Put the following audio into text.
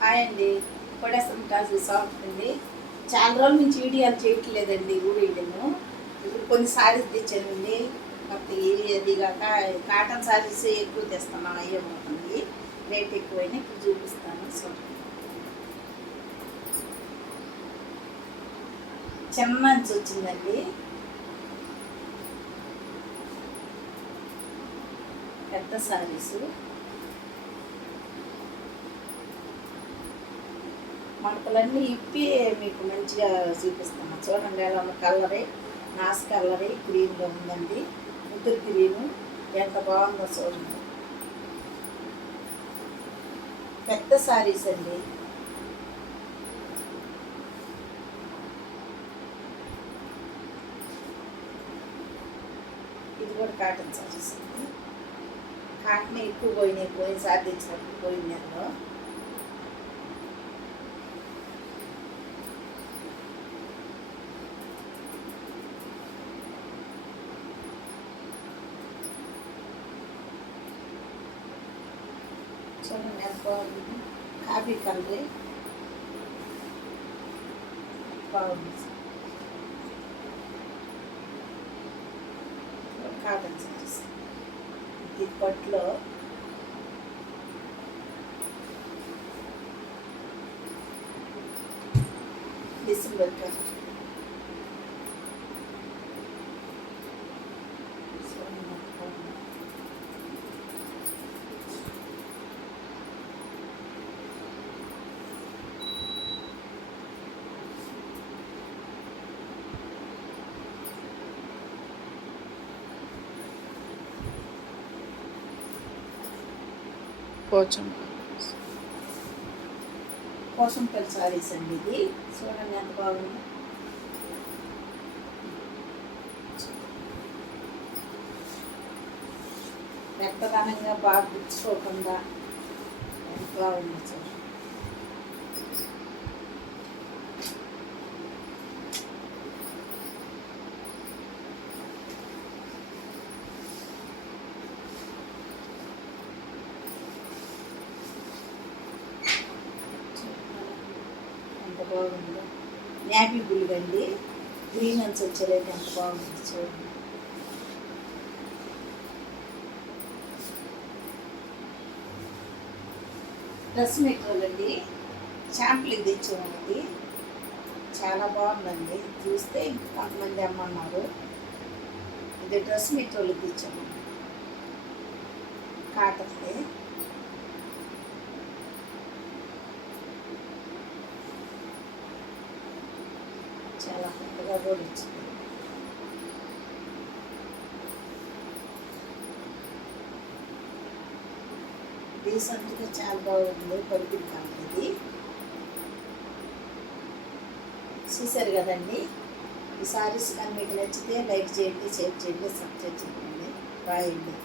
Hi అండి. కొడేసం కాజు soft అండి. చాలా రోజుల నుంచి వీడియోలు చేయట్లేదండి ఊరేళ్ళను. ఇప్పుడు కొన్ని సారీస్ తెచ్చానండి. మొత్తం ఇవి అది కాక కాటన్ సారీస్ ఎక్కువ తెస్తున్నాం, అయ్యే రేట్ ఎక్కువైనా ఇప్పుడు చూపిస్తాను. చిన్న నుంచి వచ్చిందండి, పెద్ద సారీసు మడతలన్నీ ఇప్పి మీకు మంచిగా చూపిస్తాను. చూడండి ఎలా ఉన్న కలరే, నాస్ కలరే గ్రీన్లో ఉందండి. ముద్దురు గ్రీను ఎంత బాగుందో చూడండి. పెద్ద సారీస్ అండి. ఇది కూడా కాటన్ సారీస్ అండి. కాటన్ ఎక్కువ పోయినసారి తెచ్చినప్పుడు పోయింది అందులో. చూడండి ఎంత బాగుంది, కాఫీ కలర్ బాగుంది. కాటన్ సారీస్ ఇది పట్లో డిసెంబర్ కలర్. పోచంపల్లి సారీస్ అండి. ఇది చూడండి ఎంత బాగుంది. మెత్తదనంగా బాగా గుచ్చుకోకుండా ఎంత బాగుంది చూడండి. ఎంత బాగుందో, నేవీ బ్లూ అండి. గ్రీన్ అంచు వచ్చేది ఎంత బాగుంది చూడండి. డ్రెస్ మెటీరియల్ అండి, శాంపుల్కి తెచ్చామండి. చాలా బాగుందండి. చూస్తే కొంతమంది అమ్మన్నారు. ఇది డ్రెస్ మెటీరియల్కి తెచ్చాము, కాటన్ది. చాలా కొత్తగా కూడా వచ్చింది. రీసెంట్గా చాలా బాగుంది. పరిధి కాలేదు చూసారు కదండి. ఈ సారీస్ కానీ మీకు నచ్చితే లైక్ చేయండి, షేర్ చేయండి, సబ్స్క్రైబ్ చేయండి. బాయ్ అండి.